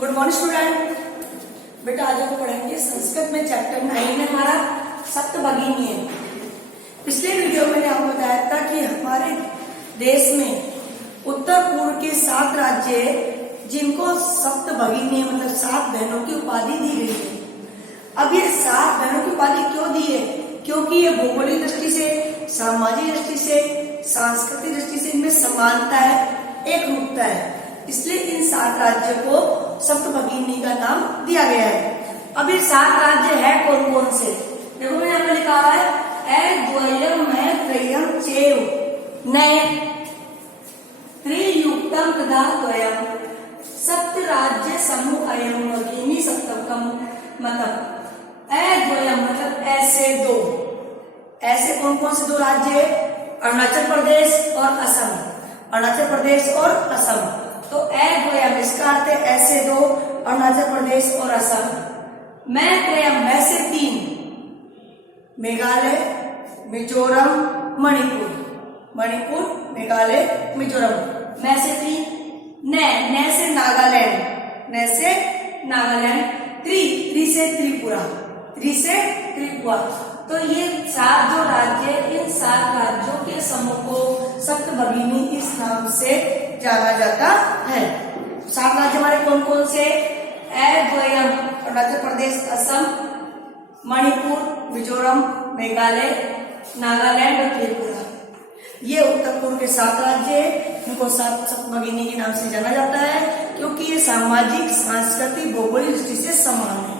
Good morning student. बेटा आज हम पढ़ेंगे संस्कृत में चैप्टर 9 है हमारा सप्तभगिनी है। पिछले वीडियो में आपको बताया था कि हमारे देश में उत्तर पूर्व के 7 राज्य जिनको सप्तभगिनी मतलब 7 बहनों की उपाधि दी गई है। अब ये 7 बहनों की उपाधि क्यों दी है? क्योंकि ये भौगोलिक दृष्टि से, सामाजिक दृष्टि से, सांस्कृतिक दृष्टि से इनमें समानता है, एक रूपता है, इसलिए इन 7 राज्यों को सप्तभगिनी का नाम दिया गया है। अब ये 7 राज्य है कौन कौन से? देखो मैंने यहाँ पे लिखा है द्वयम त्रयम चेव नय त्रियुक्तम तथा द्वयम सप्त राज्य समूह अयम भगिनी सप्तकम। मतलब द्वयम मतलब ऐसे दो, ऐसे कौन कौन से 2 राज्य है? अरुणाचल प्रदेश और असम, अरुणाचल प्रदेश और असम। तो द्वयम इसका अर्थ है ऐसे 2, अरुणाचल प्रदेश और असम। मैं त्रयम में से 3, मेघालय, मिजोरम, मणिपुर, मणिपुर, मेघालय, मिजोरम में से 3। न से नागालैंड, न से नागालैंड। त्रि से त्रिपुरा, त्रि से त्रिपुरा। तो ये 7 जो राज्य, इन 7 राज्यों के समूह को सप्तभगिनी इस नाम से जाना जाता है। 7 राज्य हमारे कौन कौन से? द्वयम अरुणाचल प्रदेश, असम, मणिपुर, मिजोरम, मेघालय, नागालैंड और त्रिपुरा। ये उत्तर पूर्व के 7 राज्य है, इनको सप्तभगिनी के नाम से जाना जाता है क्योंकि ये सामाजिक, सांस्कृतिक, भौगोलिक दृष्टि से समान है।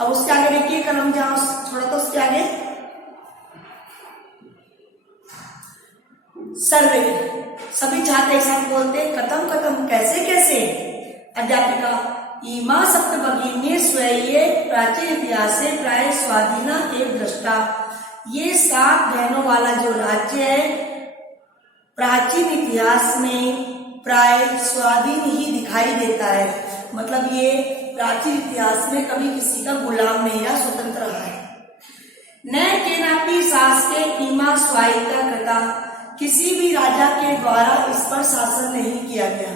अब उसके आगे देखिए कलम जहां थोड़ा तो उसके आगे सर्वे। सभी छात्र एक साथ बोलते कथम कथम कैसे कैसे। अध्यापिका इमा सप्तभगिनी स्वयं प्राचीन इतिहास से प्राय स्वाधीना एवं दृष्टा। ये 7 बहनों वाला जो राज्य है प्राचीन इतिहास में प्राय स्वाधीन ही दिखाई देता है। मतलब ये प्राचीन इतिहास में कभी किसी का गुलाम नहीं रहा, स्वतंत्र रहा है। न केनापि शासके इमा स्वायत्ता कृता। किसी भी राजा के द्वारा इस पर शासन नहीं किया गया,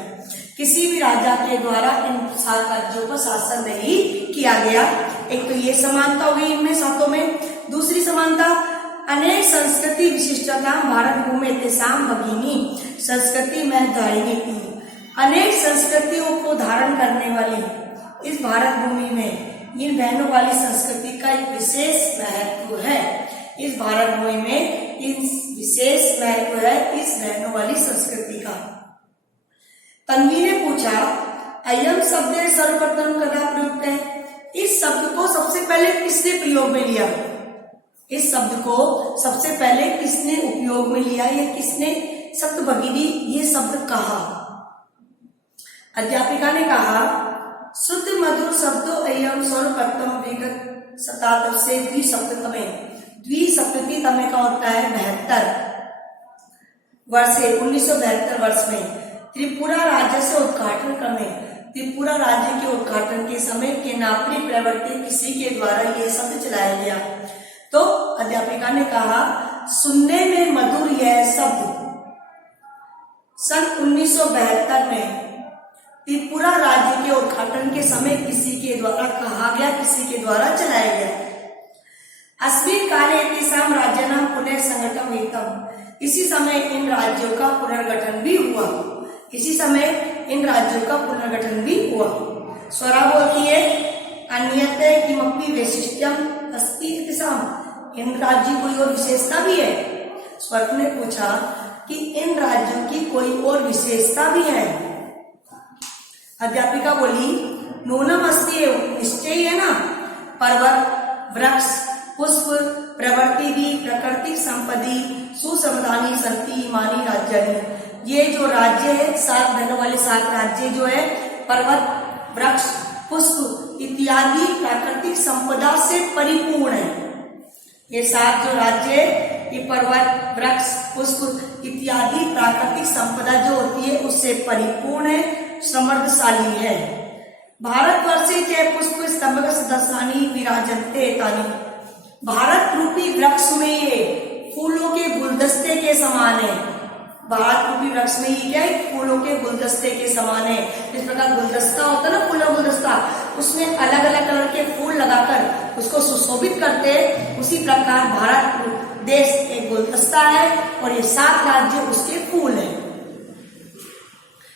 किसी भी राजा के द्वारा इन 7 राज्यों पर शासन नहीं किया गया। एक तो ये समानता हो गई इनमें 7 में। दूसरी समानता अनेक संस्कृति विशिष्टता भारत भूमि तेसाम भगिनी संस्कृति में धारिणी थी। अनेक संस्कृतियों को धारण करने वाली इस भारत भूमि में इन बहनों वाली संस्कृति का एक विशेष महत्व है। इस भारत भूमि में इन विशेष महत्व है इस बहनों वाली संस्कृति का। तन्वी ने पूछा अयम शब्द सर्वप्रथम कदा प्रयुक्त है। इस शब्द को सबसे पहले किसने प्रयोग में लिया? इस शब्द को सबसे पहले किसने उपयोग में लिया या किसने सप्तभगिनी ये शब्द कहा? अध्यापिका ने कहा शुद्ध मधुर शब्दों अयम सर्वप्रथम विगत शताब्द से द्विसप्ततमे। द्विसप्ततितमे का होता है 72 वर्ष, 1972 वर्ष में त्रिपुरा राज्य से उद्घाटन क्रमे, त्रिपुरा राज्य के उद्घाटन के समय केनापरी प्रवर्ती किसी के द्वारा यह शब्द चलाया गया। तो अध्यापिका ने कहा सुनने में मधुर यह शब्द सन 1972 में त्रिपुरा राज्य के उद्घाटन के समय किसी के द्वारा कहा गया, किसी के द्वारा चलाया गया। अस्मिन् काले तेषां राज्यानां पुनर्संगठनं विहितम्। इसी समय इन राज्यों का पुनर्गठन भी हुआ, इसी समय इन राज्यों का पुनर्गठन भी हुआ। स्वरा बोलती है अन्यत्र किमपि वैशिष्ट्यम अस्ति तेषां। इन राज्यों कोई और विशेषता भी है? स्वर ने पूछा कि इन राज्यों की कोई और विशेषता भी है? अध्यापिका बोली नूनम अस्ति निश्चय है ना। पर्वत, वृक्ष, पुष्प, प्रवृत्ति भी प्रकृति संपत्ति सुसमदानी संति इमानी राज्यानी। ये जो राज्य है 7 बहनों वाले 7 राज्य जो है पर्वत, वृक्ष, पुष्प इत्यादि प्राकृतिक संपदा से परिपूर्ण है। ये 7 जो राज्य ये पर्वत, वृक्ष, पुष्प इत्यादि प्राकृतिक संपदा जो होती है उससे परिपूर्ण है, समृद्धशाली है। भारतवर्षे च पुष्प स्तंभक सदस्यानि विराजन्ते तानि। भारत रूपी वृक्ष में ये फूलों के गुलदस्ते के समान है। भारत रूपी वृक्ष में ये क्या है, फूलों के गुलदस्ते के समान है। जिस प्रकार गुलदस्ता होता है ना, फूलों गुलदस्ता, उसमें अलग अलग कलर के फूल लगाकर उसको सुशोभित करते हैं, उसी प्रकार भारत देश एक गुलदस्ता है और ये 7 राज्य उसके फूल है।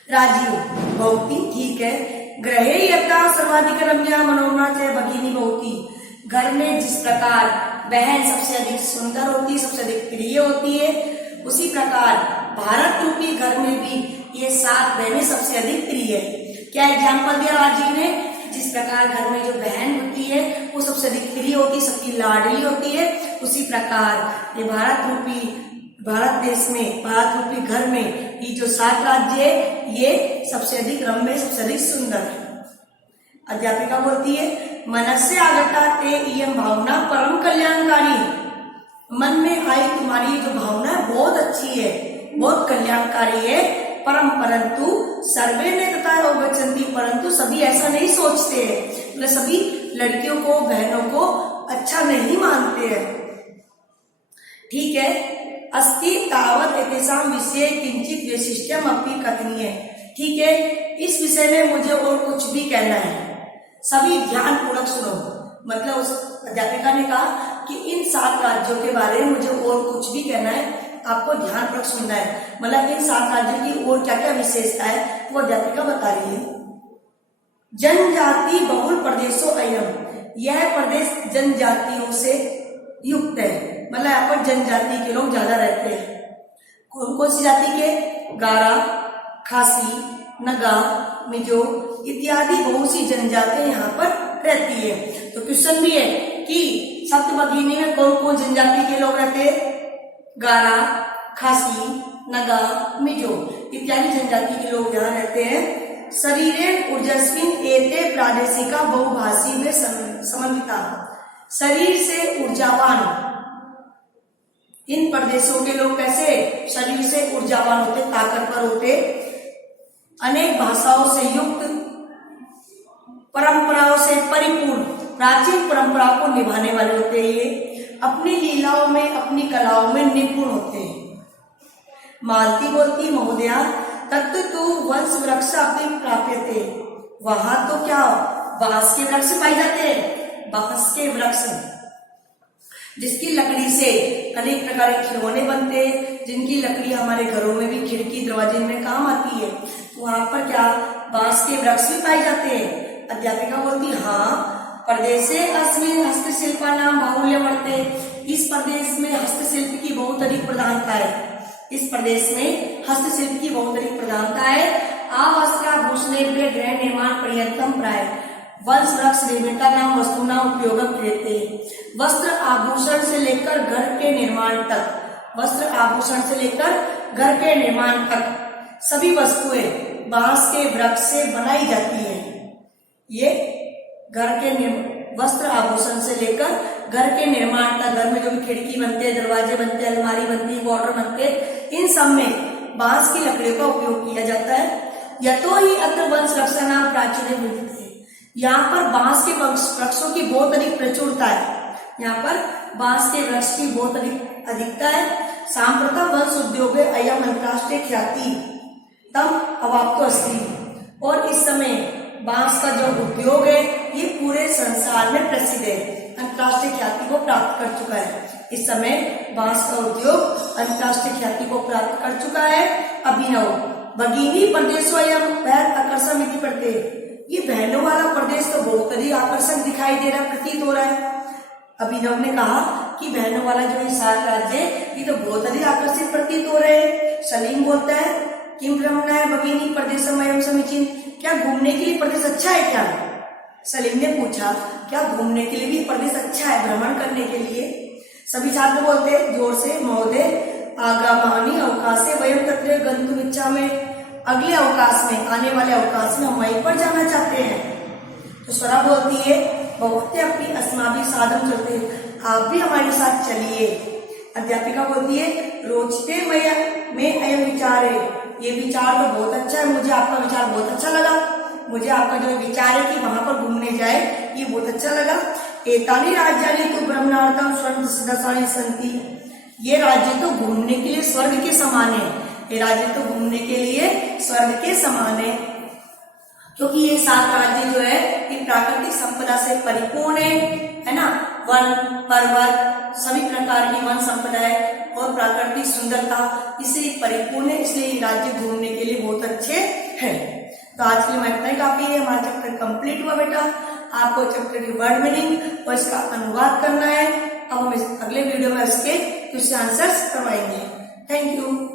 राजीव भवती, ठीक है। ग्रहे यथा सर्वाधिक रम्या मनोरमा च भगिनी भवती, घर में जिस प्रकार बहन सबसे अधिक सुंदर होती है, सबसे अधिक प्रिय होती है, उसी प्रकार भारत रूपी घर में भी ये 7 बहनें सबसे अधिक प्रिय है। क्या एग्जाम्पल दिया राजीव ने, जिस प्रकार घर में जो बहन होती है वो सबसे अधिक प्रिय होती है, सबकी लाडली होती है, उसी प्रकार ये भारत देश में, भारत रूपी घर में ये जो 7 राज्य है ये सबसे अधिक रम्य, सबसे अधिक सुंदर है। अध्यापिका बोलती है, मनस्य आगता ते इयं भावना परम कल्याणकारी, मन में आई तुम्हारी जो भावना है बहुत अच्छी है, बहुत कल्याणकारी है। परम परंतु सर्वे ने तथा अवगच्छन्ति, परंतु सभी ऐसा नहीं सोचते हैं, मतलब सभी लड़कियों को, बहनों को अच्छा नहीं मानते हैं। ठीक है। अस्ति तावत एतेषां विषये किंचित वैशिष्ट्यम अपि कथनीय, ठीक है। इस विषय में मुझे और कुछ भी कहना है, सभी ध्यान पूर्वक सुनो। मतलब उस अध्यापिका ने कहा कि इन 7 राज्यों के बारे में मुझे और कुछ भी कहना है, आपको ध्यान पूर्वक सुनना है। मतलब इन 7 राज्यों की और क्या क्या विशेषता है वो अध्यापिका बता रही है। जनजाति बहुल प्रदेशों अयम, यह प्रदेश जनजातियों से युक्त है, मतलब यहाँ पर जनजाति के लोग ज्यादा रहते हैं। कौन कौन सी जाति के, गारा, खासी, नगा, मिजो इत्यादि बहुत सी जनजातियां यहाँ पर रहती है। तो क्वेश्चन भी है कि सप्तभगिनी में कौन कौन जनजाति के लोग रहते हैं, गारा, खासी, नगा, मिजो इत्यादि जनजाति के लोग यहाँ रहते हैं। शरीरे ऊर्जस्विन एते प्रादेशिका बहुभाषी में समन्विता, शरीर से ऊर्जावान इन प्रदेशों के लोग कैसे, शरीर से ऊर्जावान होते, ताकतवर होते, अनेक भाषाओं से युक्त, परंपराओं से परिपूर्ण, प्राचीन परंपराओं को निभाने वाले होते हैं। ये अपनी लीलाओं में, अपनी कलाओं में निपुण होते हैं। मालती बोलती, महोदया तत्व तो वंश वृक्ष अपनी प्राप्यते, वहां तो क्या बांस के वृक्ष पाए जाते हैं, बांस के वृक्ष जिसकी लकड़ी से अनेक प्रकार के खिलौने बनते हैं, जिनकी लकड़ी हमारे घरों में भी खिड़की दरवाजे में काम आती है, तो वहां पर क्या बांस के वृक्ष भी पाए जाते हैं। अध्यापिका बोलती, हाँ प्रदेशे अस्मिन् हस्तशिल्पा नाम बाहुल्य वर्ते, इस प्रदेश में हस्तशिल्प की बहुत अधिक प्रधानता है, इस प्रदेश में हस्तशिल्प की बहुत अधिक प्रधानता है। आवस्त्राभूषणे गृह निर्माण पर्यंतम प्राय, वंश वृक्ष निर्मिता नाम वस्तुना उपयोगम क्रियते, वस्त्र आभूषण से लेकर घर के निर्माण तक, वस्त्र आभूषण से लेकर घर के निर्माण तक सभी वस्तुएं बांस के वृक्ष से बनाई जाती है। ये घर के वस्त्र आभूषण से लेकर घर के निर्माण तक, घर में जो भी खिड़की बनते हैं, दरवाजे बनते हैं, अलमारी बनती है, बॉर्डर बनते हैं, इन सब में बांस की लकड़ियों का उपयोग किया जाता है। यतो ही अत्र वंश वृक्ष नाम प्राचीन मिलते हैं, यहाँ पर बांस के वृक्षों की बहुत अधिक प्रचुरता है, यहाँ पर बांस के वृक्ष की बहुत अधिकता है। सांप्रतम वंश उद्योग अयम अंतरराष्ट्रीय ख्याति तम अवाप्तो अस्ति, और इस समय बांस का जो उद्योग है ये पूरे संसार में प्रसिद्ध है, अंतरराष्ट्रीय ख्याति को प्राप्त कर चुका है। इस समय बांस का उद्योग अंतरराष्ट्रीय ख्याति को प्राप्त कर चुका है। अभिनव भगिनी प्रदेशो अयम बहुत आकर्षण पड़ते, ये बहनों वाला प्रदेश तो बहुत अधिक आकर्षक दिखाई दे रहा, प्रतीत हो रहा है। अभिनव ने कहा कि बहनों वाला जो ये 7 राज्य है ये तो बहुत अधिक आकर्षित प्रतीत हो रहे हैं। सलीम बोलता है, किम भ्रमणाय भगिनी प्रदेशमयम समीचीन, क्या घूमने के लिए प्रदेश अच्छा है क्या? सलीम ने पूछा, क्या घूमने के लिए भी प्रदेश अच्छा है, भ्रमण करने के लिए? सभी छात्र बोलते हैं जोर से, महोदय आगामी अवकाशे वयम तत्र गंतुम इच्छामि, अगले अवकाश में, आने वाले अवकाश में हम वहीं पर जाना चाहते हैं। तो स्वरा बोलती है, बहुत अपनी अस्माभि साधन चलते, आप भी हमारे साथ चलिए। अध्यापिका बोलती है, रोचते में अयम विचार है, ये विचार तो बहुत अच्छा है, मुझे आपका विचार बहुत अच्छा लगा, मुझे आपका जो विचार है कि वहां पर घूमने जाए ये बहुत अच्छा लगा। एतानि राज्यानि तु भ्रमणार्थम स्वर्ग दशानि सन्ति, ये राज्य तो घूमने के लिए स्वर्ग के समान है, ये राज्य तो घूमने के लिए स्वर्ग के समान है, क्योंकि ये 7 राज्य जो है ये प्राकृतिक संपदा से परिपूर्ण है ना। वन, पर्वत, सभी प्रकार की वन संपदा है और प्राकृतिक सुंदरता इससे परिपूर्ण है, इसलिए ये राज्य घूमने के लिए बहुत अच्छे हैं। तो आज के लिए मैं इतना ही काफी है। हमारा चैप्टर कंप्लीट हुआ बेटा। आपको चैप्टर की वर्ड मीनिंग और इसका अनुवाद करना है। अब हम अगले वीडियो में इसके कुछ आंसर्स करवाएंगे। Thank you.